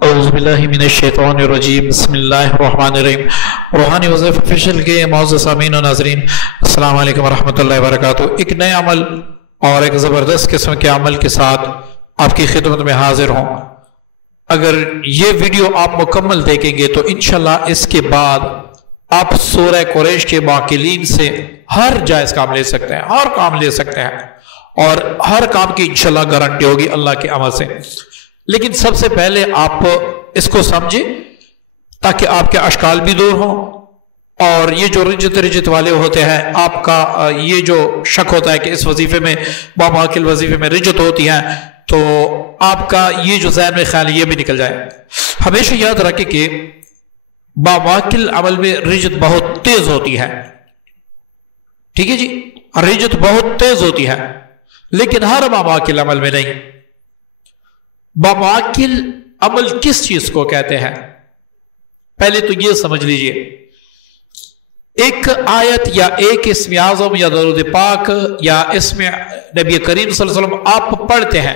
اعوذ باللہ من الشیطان الرجیم بسم اللہ الرحمن الرحیم۔ روحانی وظیفہ آفیشیل کے معزز سامعین و ناظرین، السلام علیکم ورحمۃ اللہ وبرکاتہ۔ ایک نئے عمل اور ایک زبردست قسم کے عمل کے ساتھ آپ کی خدمت میں حاضر ہوں۔ اگر یہ ویڈیو آپ مکمل دیکھیں گے تو انشاءاللہ اس کے بعد آپ سورہ قریش کے باقلین سے ہر جائز کام لے سکتے ہیں، ہر کام لے سکتے ہیں، اور ہر کام کی انشاءاللہ گارنٹی ہوگی اللہ کے عمل سے۔ لیکن سب سے پہلے آپ اس کو سمجھیں تاکہ آپ کے اشکال بھی دور ہوں، اور یہ جو رجت والے ہوتے ہیں، آپ کا یہ جو شک ہوتا ہے کہ اس وظیفے میں بامعقل وظیفے میں رجت ہوتی ہے، تو آپ کا یہ جو ذہن میں خیال ہے یہ بھی نکل جائے۔ ہمیشہ یاد رکھیں کہ بامعقل عمل میں رجت بہت تیز ہوتی ہے، ٹھیک ہے جی، رجت بہت تیز ہوتی ہے، لیکن ہر بامعقل عمل میں نہیں۔ بامعقل عمل کس چیز کو کہتے ہیں؟ پہلے تو یہ سمجھ لیجئے، ایک آیت یا ایک اسم اعظم یا درود پاک یا اسم نبی کریم صلی اللہ علیہ وسلم آپ پڑھتے ہیں،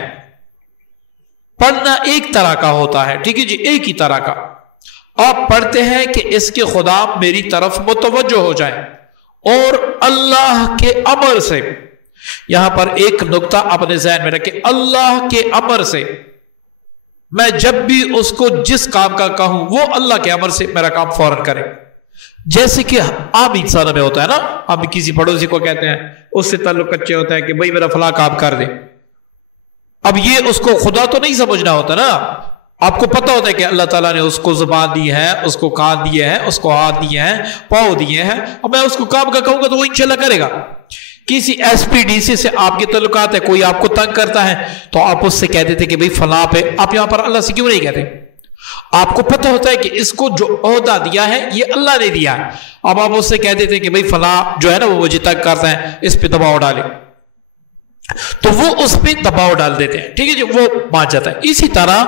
پڑھنا ایک طرح کا ہوتا ہے، ٹھیک ہے جی، ایک ہی طرح کا آپ پڑھتے ہیں کہ اس کے خدا میری طرف متوجہ ہو جائے، اور اللہ کے امر سے، یہاں پر ایک نقطہ اپنے ذہن میں رکھیں، اللہ کے امر سے میں جب بھی اس کو جس کام کا کہوں وہ اللہ کے امر سے میرا کام فوراً کرے۔ جیسے کہ عام انسانوں میں ہوتا ہے نا، ہم کسی پڑوسی کو کہتے ہیں، اس سے تعلق اچھے ہوتا ہے کہ بھائی میرا فلاں کام کر دے۔ اب یہ اس کو خدا تو نہیں سمجھنا ہوتا نا، آپ کو پتہ ہوتا ہے کہ اللہ تعالیٰ نے اس کو زبان دی ہے، اس کو کان دیے ہیں، اس کو ہاتھ دیے ہیں، پاؤں دیے ہیں، اور میں اس کو کام کا کہوں گا تو وہ انشاءاللہ کرے گا۔ کسی ایس پی ڈی سی سے آپ کے تعلقات ہے، کوئی آپ کو تنگ کرتا ہے تو آپ اس سے کہہ دیتے کہ بھئی فلاں پہ، آپ یہاں پر اللہ سے کیوں نہیں کہتے؟ آپ کو پتہ ہوتا ہے کہ اس کو جو عہدہ دیا ہے یہ اللہ نے دیا ہے، اب آپ اس سے کہہ دیتے کہ بھئی فلاں جو ہے نا وہ مجھے تنگ کرتا ہے، اس پہ دباؤ ڈالے، تو وہ اس پہ دباؤ ڈال دیتے ہیں، ٹھیک ہے جی، وہ مان جاتا ہے۔ اسی طرح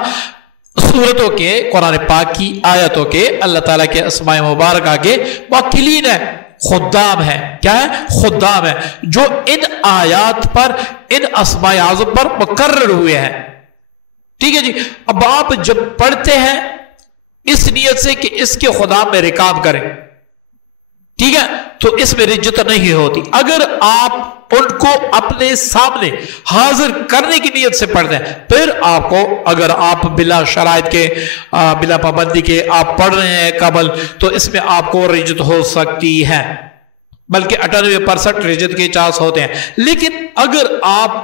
سورتوں کے، قرآن پاک کی آیتوں کے، اللہ تعالیٰ کے اسماء مبارکہ کے واکلین ہے، خدام ہے، کیا ہے؟ خدام ہے، جو ان آیات پر، ان اسماء اعظم پر مقرر ہوئے ہیں، ٹھیک ہے جی۔ اب آپ جب پڑھتے ہیں اس نیت سے کہ اس کے خدام میرے کام کریں، ٹھیک ہے، تو اس میں رجت نہیں ہوتی۔ اگر آپ ان کو اپنے سامنے حاضر کرنے کی نیت سے پڑھتے ہیں، پھر آپ کو، اگر آپ بلا شرائط کے، بلا پابندی کے آپ پڑھ رہے ہیں قبل، تو اس میں آپ کو رجت ہو سکتی ہے، بلکہ 98% رجت کے چانس ہوتے ہیں۔ لیکن اگر آپ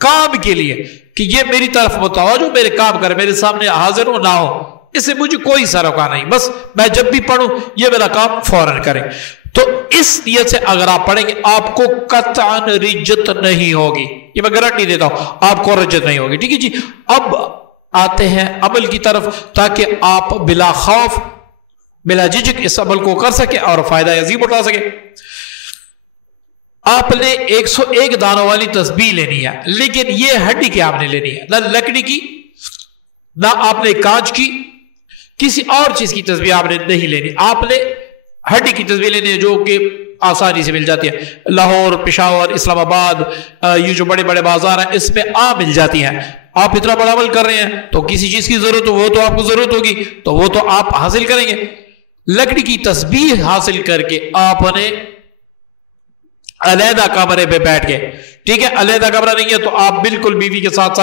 کام کے لیے کہ یہ میری طرف متوجہ، میرے کام کرے، میرے سامنے حاضر ہو نہ ہو، اس سے مجھے کوئی سروکار نہیں، بس میں جب بھی پڑھوں یہ میرا کام فوراً کرے، تو اس نیت سے اگر آپ پڑھیں گے آپ کو قطعاً رجت نہیں ہوگی، یہ میں گارنٹی دیتا ہوں، آپ کو رجت نہیں ہوگی، ٹھیک ہے جی۔ اب آتے ہیں عمل کی طرف، تاکہ آپ بلا خوف، بلا جھجک اس عمل کو کر سکے اور فائدہ عظیم اٹھا سکے۔ آپ نے 101 دانوں والی تسبیح لینی ہے، لیکن یہ ہڈی کی آپ نے لینی ہے، نہ لکڑی کی، نہ آپ نے کانچ کی، کسی اور چیز کی تسبیح آپ نے نہیں لینی، آپ نے ہڈی کی تسبیح لینی ہے، جو کہ آسانی سے مل جاتی ہے، لاہور، پشاور، اسلام آباد، یہ جو بڑے بڑے بازار ہیں اس میں عام مل جاتی ہیں۔ آپ اتنا بڑا عمل کر رہے ہیں تو کسی چیز کی ضرورت ہو، وہ تو آپ کو ضرورت ہوگی تو وہ تو آپ حاصل کریں گے۔ لکڑی کی تسبیح حاصل کر کے آپ نے علیحدہ کمرے پہ بیٹھ کے، ٹھیک ہے، علیحدہ کمرہ نہیں ہے تو آپ بالکل بیوی کے ساتھ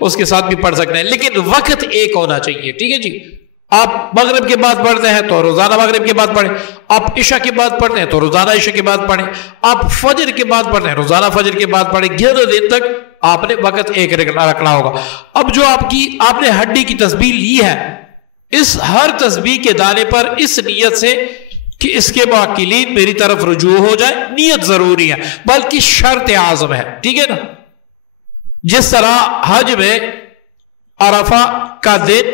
اس کے ساتھ بھی پڑھ سکتے ہیں، لیکن وقت ایک ہونا چاہیے، ٹھیک ہے جی۔ آپ مغرب کے بعد پڑھتے ہیں تو روزانہ مغرب کے بعد پڑھیں، آپ عشاء کے بعد پڑھتے ہیں تو روزانہ عشاء کے بعد پڑھیں، آپ فجر کے بعد پڑھتے ہیں روزانہ فجر کے بعد پڑھیں، 11 دن تک آپ نے وقت ایک رکھنا ہوگا۔ اب جو آپ نے ہڈی کی تسبیح لی ہے، اس ہر تسبیح کے دانے پر اس نیت سے کہ اس کے واکلین میری طرف رجوع ہو جائے، نیت ضروری ہے، بلکہ شرط اعظم ہے، ٹھیک ہے نا۔ جس طرح حج میں عرفہ کا دن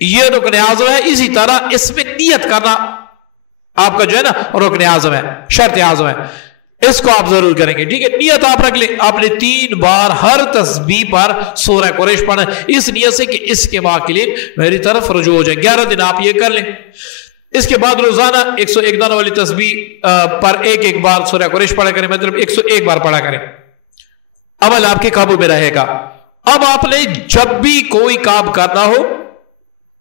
یہ رکن اعظم ہے، اسی طرح اس میں نیت کرنا آپ کا جو ہے نا رکن اعظم ہے، شرط اعظم ہے، اس کو آپ ضرور کریں گے، ٹھیک ہے۔ نیت آپ رکھ لیں، آپ نے 3 بار ہر تسبیح پر سورہ قریش پڑھنا اس نیت سے کہ اس کے واکلین میری طرف رجوع ہو جائیں، 11 دن آپ یہ کر لیں۔ اس کے بعد روزانہ 101 دانوں والی تسبیح پر ایک بار سورہ قریش پڑھا کریں، مطلب 101 بار پڑھا کریں، عمل آپ کے قابو میں رہے گا۔ اب آپ نے جب بھی کوئی کام کرنا ہو